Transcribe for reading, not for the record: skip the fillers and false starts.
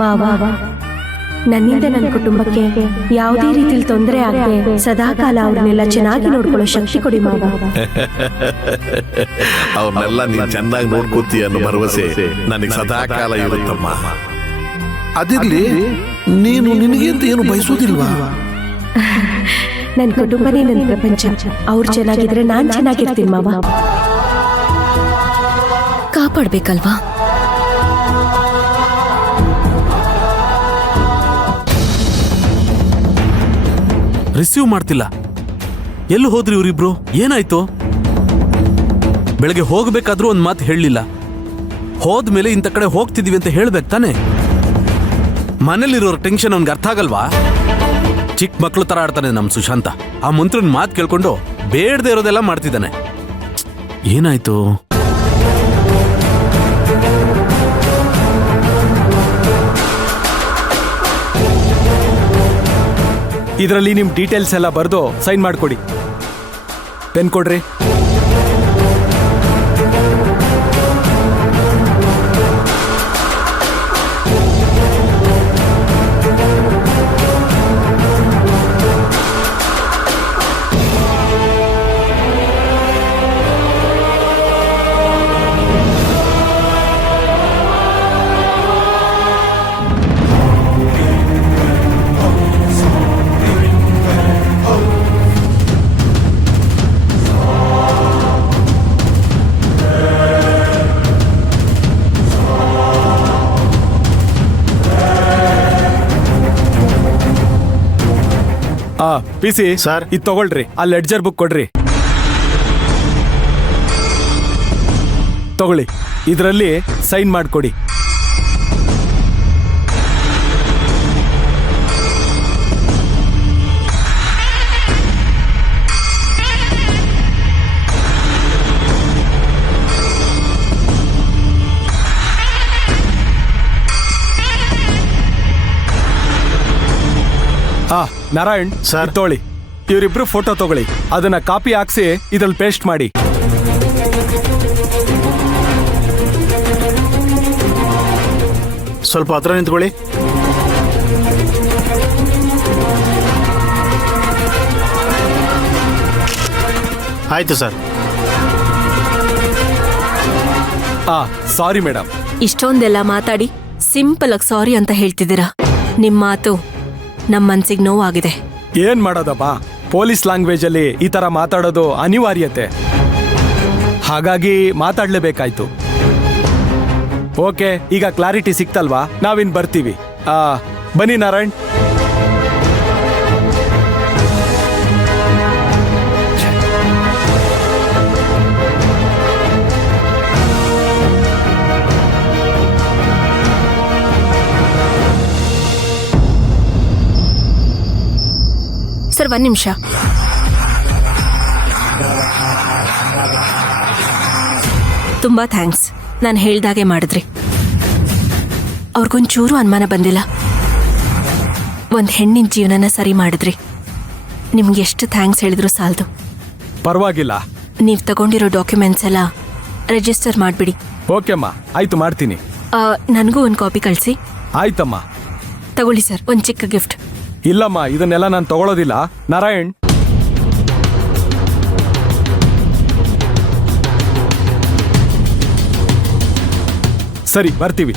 ಮಾವ, ನನ್ನಿಂದ ನನ್ನ ಕುಟುಂಬಕ್ಕೆ ಯಾವುದೇ ರೀತಿಯಲ್ಲಿ ತೊಂದರೆ ಆಗದೆ ಸದಾಕಾಲ ಅವ್ರನ್ನೆಲ್ಲ ಚೆನ್ನಾಗಿ ನೋಡ್ಕೊಳ್ಳೋ ಶಕ್ತಿ ಕೊಡಿ ಮಾವ. ಅವ್ರನ್ನೆಲ್ಲ ನೀನ್ ಚೆನ್ನಾಗಿ ನೋಡ್ಕೋತೀಯ ಅನ್ನೋ ಭರವಸೆ ನನಗೆ ಸದಾಕಾಲ ಇರುತ್ತಮ್ಮ. ಅದಿರ್ಲಿ, ನೀನು ನಿನಗೆ ಅಂತ ಏನು ಬಯಸೋದಿಲ್ವಾ? ನನ್ನ ಕುಟುಂಬನೇ ನನ್ನ ಪ್ರಪಂಚ. ಅವ್ರು ಚೆನ್ನಾಗಿದ್ರೆ ನಾನ್ ಚೆನ್ನಾಗಿರ್ತೀನಿ ಮಾವ. ಕಾಪಾಡ್ಬೇಕಲ್ವಾ? ರಿಸೀವ್ ಮಾಡ್ತಿಲ್ಲ. ಎಲ್ಲಿ ಹೋದ್ರಿ ಇವ್ರಿಬ್ರು? ಏನಾಯ್ತು? ಬೆಳಗ್ಗೆ ಹೋಗ್ಬೇಕಾದ್ರೂ ಒಂದ್ ಮಾತು ಹೇಳಲಿಲ್ಲ. ಹೋದ್ಮೇಲೆ ಇಂಥ ಕಡೆ ಹೋಗ್ತಿದೀವಿ ಅಂತ ಹೇಳ್ಬೇಕು ತಾನೆ. ಮನೇಲಿರೋರ್ ಟೆನ್ಷನ್ ಅವ್ನಿಗೆ ಅರ್ಥ ಆಗಲ್ವಾ? ಚಿಕ್ಕ ಮಕ್ಳು ತರ ಆಡ್ತಾನೆ ನಮ್ ಸುಶಾಂತ. ಆ ಮಂತ್ರನ್ ಮಾತು ಕೇಳ್ಕೊಂಡು ಬೇಡದೆ ಇರೋದೆಲ್ಲ ಮಾಡ್ತಿದ್ದಾನೆ. ಏನಾಯ್ತು? ಇದರಲ್ಲಿ ನಿಮ್ ಡೀಟೇಲ್ಸ್ ಎಲ್ಲ ಬರೆದು ಸೈನ್ ಮಾಡ್ಕೊಡಿ. ಪೆನ್ ಕೊಡ್ರಿ. ಪಿಸಿ ಸರ್, ಇದು ತಗೊಳ್ರಿ. ಆ ಲೆಡ್ಜರ್ ಬುಕ್ ಕೊಡ್ರಿ. ತಗೊಳ್ಳಿ, ಇದರಲ್ಲಿ ಸೈನ್ ಮಾಡ್ಕೊಡಿ. ನಾರಾಯಣ್ ಸರ್, ತಗೊಳ್ಳಿ. ಇವರಿಬ್ರು ಫೋಟೋ ತಗೊಳ್ಳಿ. ಅದನ್ನ ಕಾಪಿ ಹಾಕ್ಸಿ ಇದ್ರಲ್ಲಿ ಪೇಸ್ಟ್ ಮಾಡಿ. ಸ್ವಲ್ಪ ಹತ್ರ ನಿಂತ್ಕೊಳ್ಳಿ. ಆಯ್ತು ಸರ್. Sorry madam. ಇಷ್ಟೊಂದೆಲ್ಲ ಮಾತಾಡಿ ಸಿಂಪಲ್ ಆಗಿ ಸಾರಿ ಅಂತ ಹೇಳ್ತಿದ್ದೀರಾ. ನಿಮ್ ಮಾತು ನಮ್ಮ ಮನ್ಸಿಗೆ ನೋವಾಗಿದೆ. ಏನ್ ಮಾಡೋದಪ್ಪ, ಪೊಲೀಸ್ ಲ್ಯಾಂಗ್ವೇಜ್ ಅಲ್ಲಿ ಈ ತರ ಮಾತಾಡೋದು ಅನಿವಾರ್ಯತೆ. ಹಾಗಾಗಿ ಮಾತಾಡ್ಲೇಬೇಕಾಯ್ತು. ಓಕೆ, ಈಗ ಕ್ಲಾರಿಟಿ ಸಿಕ್ತಲ್ವಾ? ನಾವಿನ್ ಬರ್ತೀವಿ. ಬನ್ನಿ ನಾರಾಯಣ್. ಸರ್, 1 ನಿಮಿಷ. ತುಂಬಾ ಥ್ಯಾಂಕ್ಸ್. ನಾನು ಹೇಳ್ದಾಗೆ ಮಾಡಿದ್ರಿ. ಅವ್ರಿಗೊಂಚೂರು ಅನುಮಾನ ಬಂದಿಲ್ಲ. ಒಂದು ಹೆಣ್ಣಿನ ಜೀವನನ ಸರಿ ಮಾಡಿದ್ರಿ. ನಿಮ್ಗೆ ಎಷ್ಟು ಥ್ಯಾಂಕ್ಸ್ ಹೇಳಿದ್ರು ಸಾಲದು. ಪರವಾಗಿಲ್ಲ. ನೀವು ತಗೊಂಡಿರೋ ಡಾಕ್ಯುಮೆಂಟ್ಸ್ ಎಲ್ಲ ರಿಜಿಸ್ಟರ್ ಮಾಡಿಬಿಡಿ. ಓಕೆಮ್ಮ, ಆಯ್ತು, ಮಾಡ್ತೀನಿ. ನನಗೂ ಒಂದು ಕಾಪಿ ಕಳಿಸಿ. ಆಯ್ತಮ್ಮ. ತಗೊಳ್ಳಿ ಸರ್, ಒಂದು ಚಿಕ್ಕ ಗಿಫ್ಟ್. ಇಲ್ಲಮ್ಮ, ಇದನ್ನೆಲ್ಲ ನಾನು ತಗೊಳ್ಳೋದಿಲ್ಲ. ನಾರಾಯಣ್, ಸರಿ ಬರ್ತೀವಿ.